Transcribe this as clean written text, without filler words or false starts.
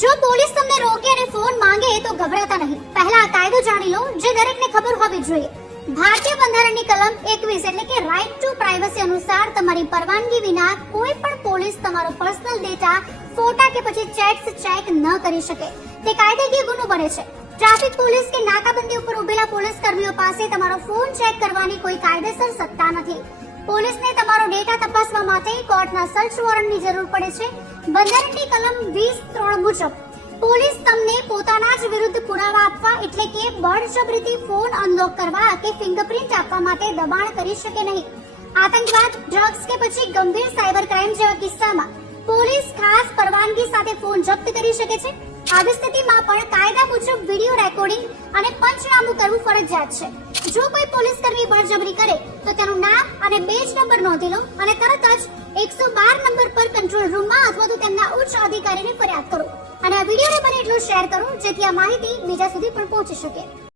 જો પોલીસ તમને રોકે અને ફોન માંગે તો ગભરાતા નહીં. પહેલા આ કાયદો જાણી લો જે દરેકને ખબર હોવી જોઈએ. ભારતીય બંધારણની કલમ 21 એટલે કે રાઇટ ટુ પ્રાઇવસી અનુસાર તમારી પરવાનગી વિના કોઈ પણ પોલીસ તમારો પર્સનલ ડેટા, ફોટા કે પછી ચેટ્સ ચેક ન કરી શકે. તે કાયદાકીય ગુનો બને છે. ટ્રાફિક પોલીસ કે નાકાબંધી ઉપર ઉભેલા પોલીસ કર્મીઓ પાસે તમારો ફોન ચેક કરવાની કોઈ કાયદેસર સત્તા નથી. પોલીસને તમારો ડેટા તપાસવા માટે કોર્ટના સર્ચ વોરંટની જરૂર પડે છે. બંધારણની કલમ 20(3) મુજબ પોલીસ તમને પોતાના જ વિરુદ્ધ પુરાવા આપવા એટલે કે બળજબરીથી ફોન અનલોક કરવા કે ફિંગરપ્રિન્ટ આપવા માટે દબાણ કરી શકે નહીં. આતંકવાદ, ડ્રગ્સ કે પછી ગંભીર સાયબર ક્રાઇમ જેવા કિસ્સામાં પોલીસ ખાસ પરવાનગી સાથે ફોન જપ્ત કરી શકે છે. આવી સ્થિતિમાં પણ કાયદા મુજબ વિડિયો રેકોર્ડિંગ અને પંચનામું કરવું ફરજિયાત છે. જો કોઈ પોલીસ કર્મી બળજબરી કરે તો તેનું નામ અને બેજ નંબર નોંધી લો અને તરત જ 112 નંબર પર કંટ્રોલ રૂમમાં અથવા તો તેમના ઉચ્ચ અધિકારીને ફરિયાદ કરો. અને આ વિડીયોને બને એટલો શેર કરો જેથી આ માહિતી બીજા સુધી પણ પહોંચી શકે.